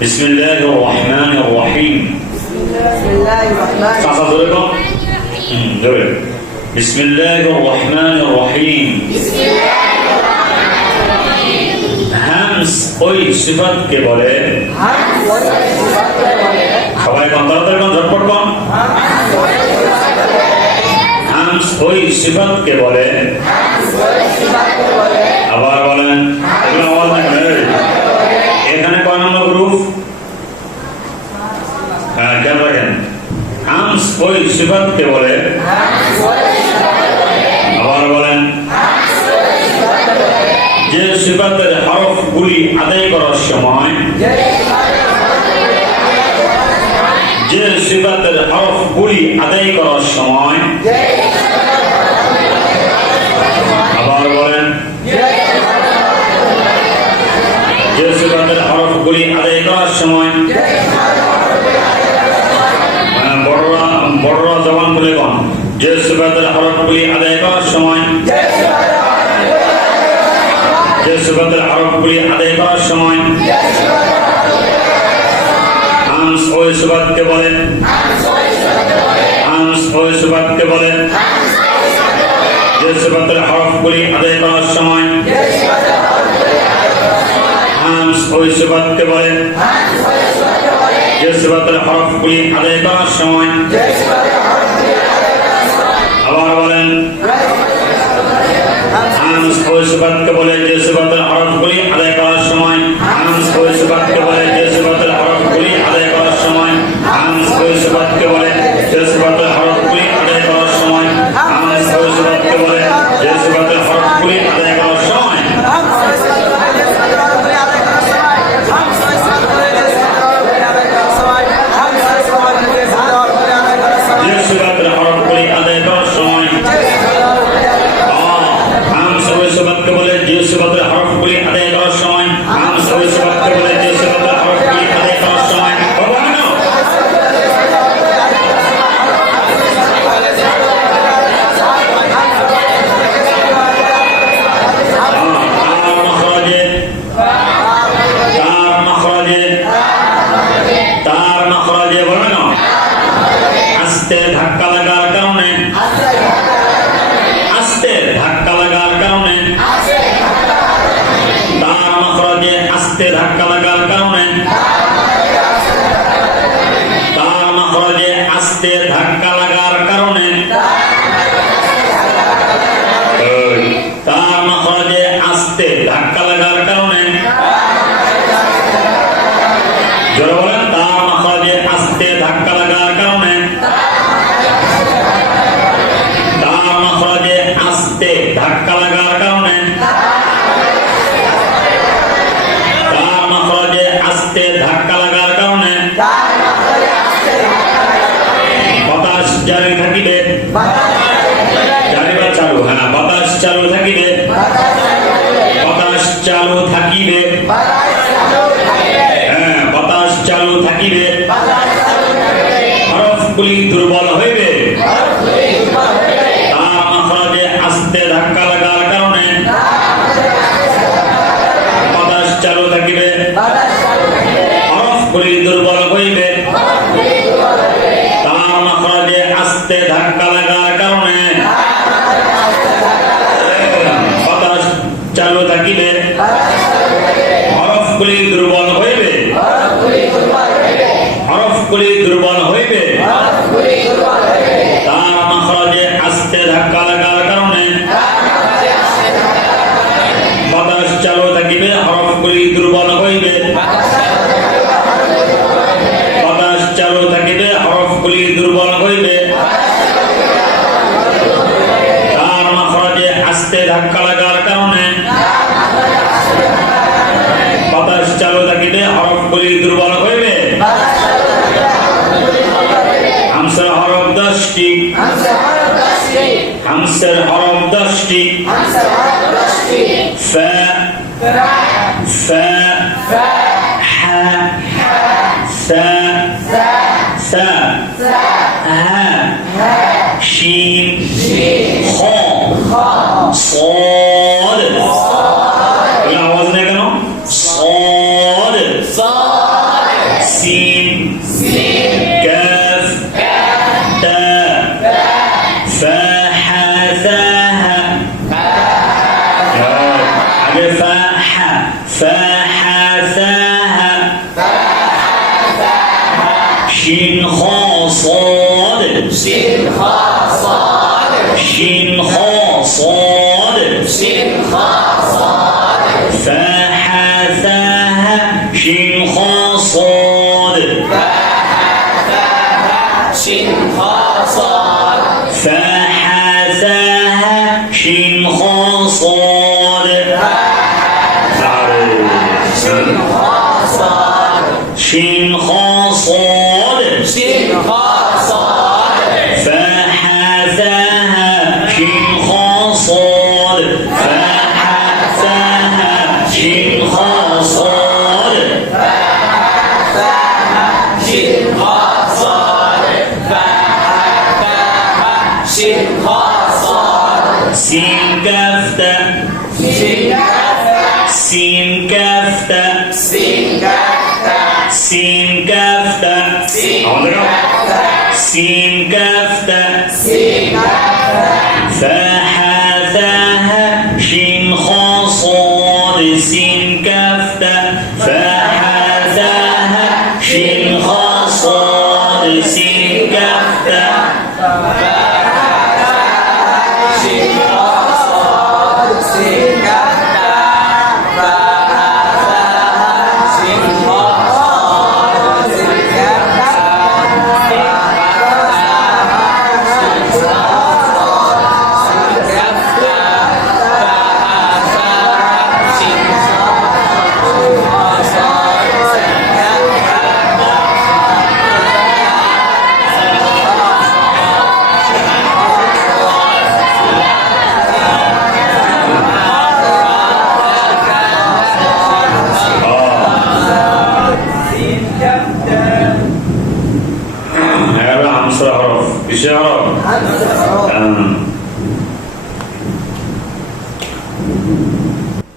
বিসমিল্লাহির রহমানির রহিম। চাচা ধরে কম, ধরে। বিসমিল্লাহির রহমানির রহিম। হামস ওই সিফাতকে বলে। সবাই কম, তাড়াতাড়ি কম, ঝটপট কম। হামস ওই সিফাতকে বলে। আবার বলেন, এগুলো আওয়াজ দেখেন। এখানে কয় নম্বর গ্রুপ? হ্যাঁ, খেয়াল রাখেন। হামস ওই সিফাতকে বলে। আবার বলেন, যে সিফাতের হরফগুলি আদায় করার সময়, যে সিফাতের হরফগুলি আদায় করার সময়। আবার বলেন, যে সিফাতের হরফগুলি আদায় করার সময়। বড়রা জবান বলে কন, যে সিফাতের হরফগুলি আদায় করার সময়, যে সিফাতের হরফগুলি আদায় করার সময়। হামস ওই সিফাতকে বলে। হামস ওই সিফাতকে বলে, যে সিফাতের হরফগুলি আদায় করার সময়। হামস ওই সিফাতকে বলে, যে সিফাতের হরফগুলি আদায় করার সময়। আবার বলেন, হামস ওই সিফাতকে বলে, যে সিফাতের হরফগুলি আদায় করার সময়। হামস ওই সিফাতকে বলে, যে সিফাতের হরফগুলি আদায় করার সময়। হামস ওই সিফাতকে বলে, যে সিফাতের হরফগুলি আদায় করার সময়। হামস ওই সিফাতকে বলে, যে সিফাতের হরফগুলি আদায় করার সময়। যে সিফাতের হরফগুলি আদায় করার সময়। হামস ওই সিফাতকে বলে, যে সিফাতের হরফগুলি আদায় করার সময়। হামস ওই সিফাতকে বলে, যে সিফাতের হরফগুলি আদায় করার সময়। তার মখরাজে বলে না, আস্তে ধাক্কা লাগার কারণে, আস্তে ধাক্কা লাগার কারণে। তার মখরাজে আস্তে ধাক্কা লাগার কারণে। তার মখরাজে আস্তে ধাক্কা লাগার কারণে। তার মখরাজে আস্তে ধাক্কা লাগার কারণে। জোরে বলেন, তার মখরাজে আস্তে ধাক্কা লাগার কারণে। তার মখরাজে আস্তে ধাক্কা লাগার কারণে। তার মখরাজে আস্তে ধাক্কা লাগার কারণে। বাতাস জারি থাকিবে। জারি বা চালু? হ্যাঁ, বাতাস চালু থাকিবে। বাতাস চালু থাকিবে। হ্যাঁ, বাতাস চালু থাকিবে। হরফগুলি দুর্বল হইবে। তার মখরাজে আস্তে ধাক্কা লাগার কারণে। বাতাস চালু থাকিবে। হরফগুলি দুর্বল হইবে। তার মখরাজে আস্তে ধাক্কা লাগার কারণে। বাতাস চালু থাকিবে। হরফগুলি দুর্বল হইবে। হরফগুলি দুর্বল হইবে। তার মখরাজে আস্তে ধাক্কা লাগার কারণে। বাতাস চালু থাকিবে। হরফগুলি দুর্বল হইবে। বাতাস চালু থাকিবে। হরফগুলি দুর্বল হইবে। তার মখরাজে আস্তে ধাক্কা লাগার কারণে। বাতাস চালু থাকিবে। হরফগুলি দুর্বল হইবে। হামসের হরফ 10টি। হামসের হরফ 10টি। ফা, ফা, হা, সা, সা, হা, শিন, খ, صاد আওয়াজ নেই কেন? صاد سين كاف تاء فا حثاها فحثاها شين خا صاد شين خا صاد فحثاها شين خا صاد فحثاها شين خا صاد شين خا صاد فحثاها شين خا صاد فحثاها شين خا صاد سين كاف تاء سين كاف تاء سين كاف تاء سين كاف تاء فحثاها شين خا صاد سين كاف تاء فحثاها شين خا صاد سين كاف تاء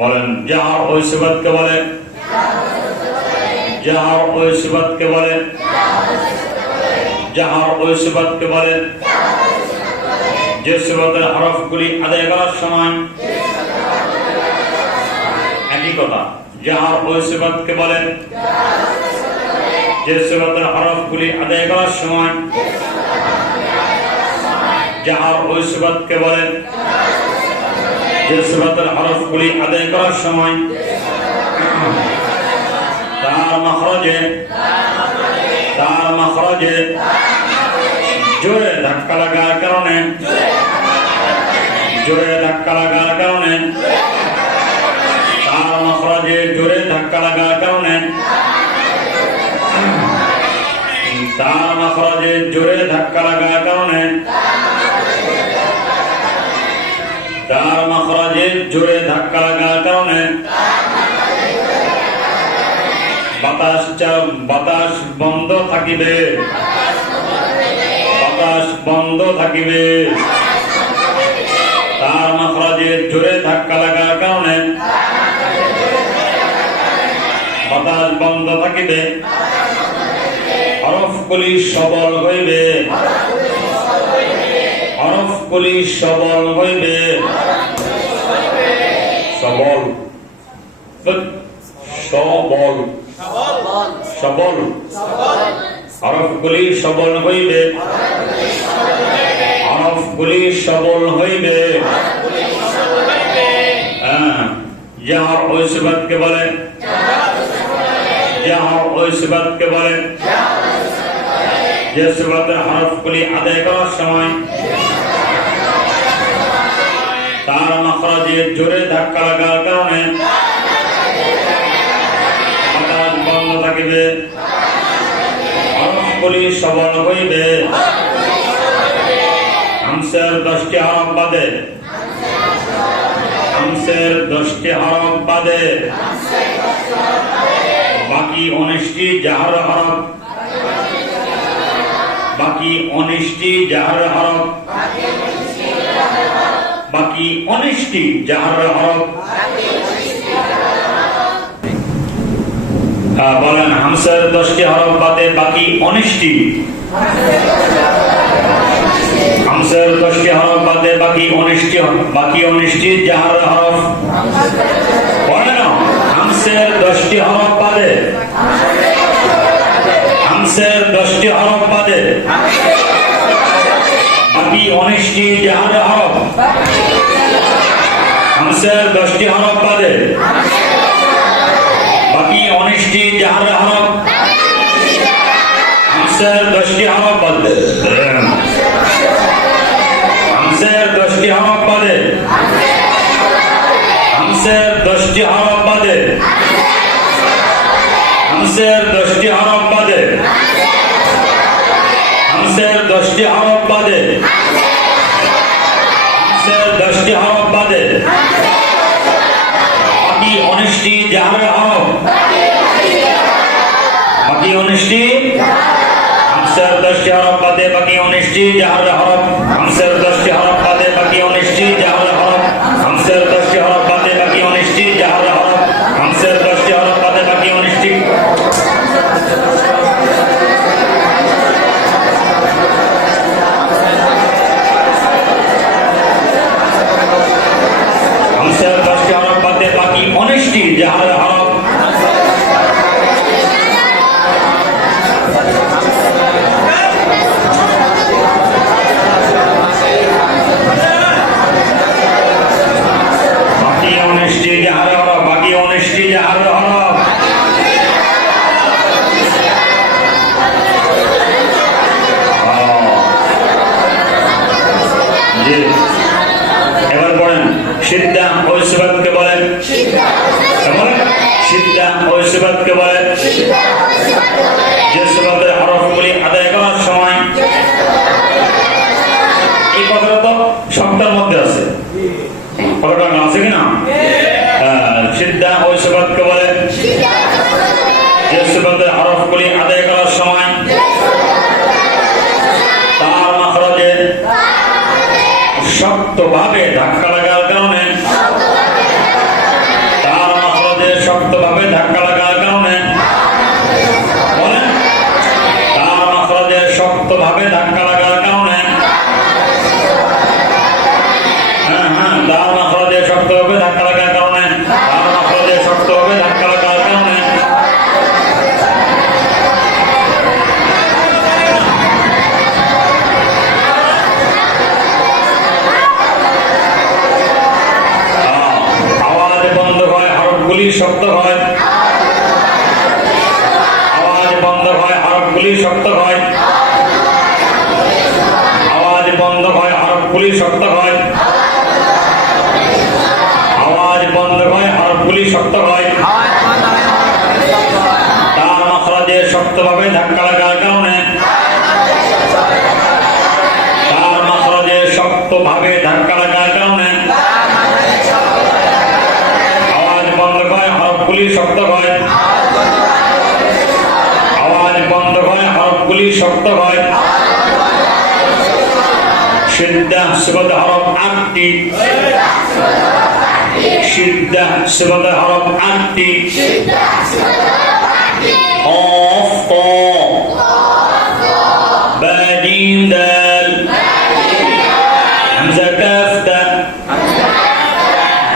বলেন জাহার ওই সিফাতকে বলে জাহার ওই সিফাতকে বলে জাহার ওই সিফাতকে বলে যে সিফাতের হরফগুলি আদায় করার সময় একই কথা জাহার ওই সিফাতকে বলে যে সিফাতের হরফগুলি আদায় করার সময় জাহার ওই সিফাতকে বলে যে সিফাতের হরফগুলি আদায় করার সময় তার মাখরাজে জোরে ধাক্কা লাগার কারণে তার মাখরাজে জোরে ধাক্কা লাগার কারণে তার মাখরাজে জোরে ধাক্কা লাগার কারণে তার মাখরাজে জোরে ধাক্কা লাগার কারণে বাতাস বন্ধ থাকিবে তার মাখরাজে জোরে ধাক্কা লাগার কারণে বাতাস বন্ধ থাকিবে হরফগুলি সবল হইবে হরফগুলি সবল হইবে সবল সবল সবল হরফগুলি সবল হইবে হরফগুলি সবল হইবে জাহার ওই সিফাতকে বলে জাহার ওই সিফাতকে বলে যে সিফাতের হরফগুলি আদায় করার সময় তার মাখরাজে জোরে ধাক্কা লাগার কারণে বাতাস বন্ধ থাকিবে হরফগুলি সবল হইবে হামসের 10টি হরফ বাদে বাকি 19টি জাহার হরফ বাকি 19টি জাহার হরফ বাকি 19টি জাহার হরফ বলেন হামসার 10টি হরফ বাদে বাকি 19টি। হামসার 10টি হরফ বাদে বাকি 19টি জাহার হরফ। বলেন হামসার 10টি হরফ বাদে, হামসার 10টি হরফ বাদে বাকি 19টি জাহার হরফ। হামসার 10টি হরফ বাদে বাকি 19টি জাহার হরফ। হামসার 10টি হরফ বাদে, হামসার 10টি হরফ বাদে, হামসার 10টি হরফ বাদে, হামসার 10টি হরফ বাদে, হামসার 10টি হরফ বাদে, হামসার 10টি হরফ বাদে বাকি 19টি জাহার হরফ। বাকি 19টি, হামসার 10টি হরফ বাদে বাকি 19টি জাহার হরফ। হামসার 10টি হরফ বাদে বাকি 19টি জাহার হরফ। হামসার 10টি হরফ বাদে বাকি 19টি জাহার হরফ। হামসার 10টি হরফ বাদে বাকি 19টি। হামসার 10টি হরফ বাদে বাকি 19টি জাহার হরফ। বাকি 19টি জাহার হরফ, বাকি 19টি জাহার হরফ। জি, এবার পড়েন সিদ্ধা ওই সিফাতকে বলেন। সিদ্ধা ওই সিফাতকে বলেন যে সিফাতের হরফগুলি আদায় করার সময়। এই কথাটা তো সপ্তাহের মধ্যে আছে, কথাটা আছে কিনা? সিদ্ধা ওই সিফাতকে বলে যে সিফাতের হরফগুলি আদায় করার সময় তার মাখরাজে শক্তভাবে ধাক্কা লাগার কারণে, তার মাখরাজে শক্তভাবে ধাক্কা লাগার কারণে, বলেন তার মাখরাজে শক্তভাবে ধাক্কা লাগার কারণে, তার মাখরাজে শক্তভাবে ধাক্কা লাগার কারণে, তার মাখরাজে শক্তভাবে ধাক্কা লাগার কারণে আওয়াজ বন্ধ হয়, হরফগুলি শক্ত হয়। আওয়াজ বন্ধ হয়, হরফগুলি শক্ত হয়। আওয়াজ বন্ধ হয়, হরফগুলি শক্ত হয়। আওয়াজ বন্ধ হয়, হরফগুলি শক্ত হয়। তার মাখরাজে শক্তভাবে ধাক্কা লাগার কারণে, তার মাখরাজে শক্তভাবে ধাক্কা লাগার কারণে আওয়াজ বন্ধ হয়, হরফগুলি শক্ত হয়। আওয়াজ বন্ধ হয়, হরফগুলি শক্ত হয়। সিদ্ধা সিফাত হরফ 8টি। সিদ্ধা সিফাত হরফ 8টি। قاف قاف با جيم دال همزة كاف تاء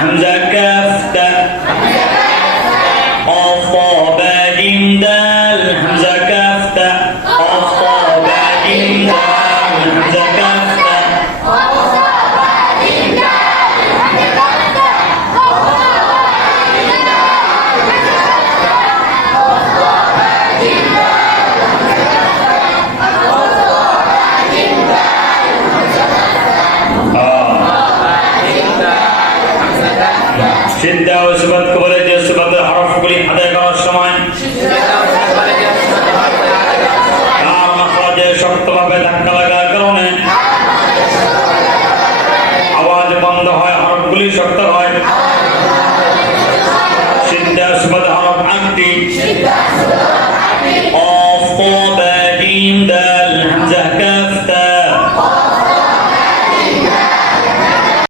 همزة كاف تاء قاف طا با جيم دال همزة كاف تاء قاف طا با جيم دال همزة كاف تاء সিদ্ধা ও সিফাতকে বলে যে সিফাতের হরফগুলি আদায় করার সময়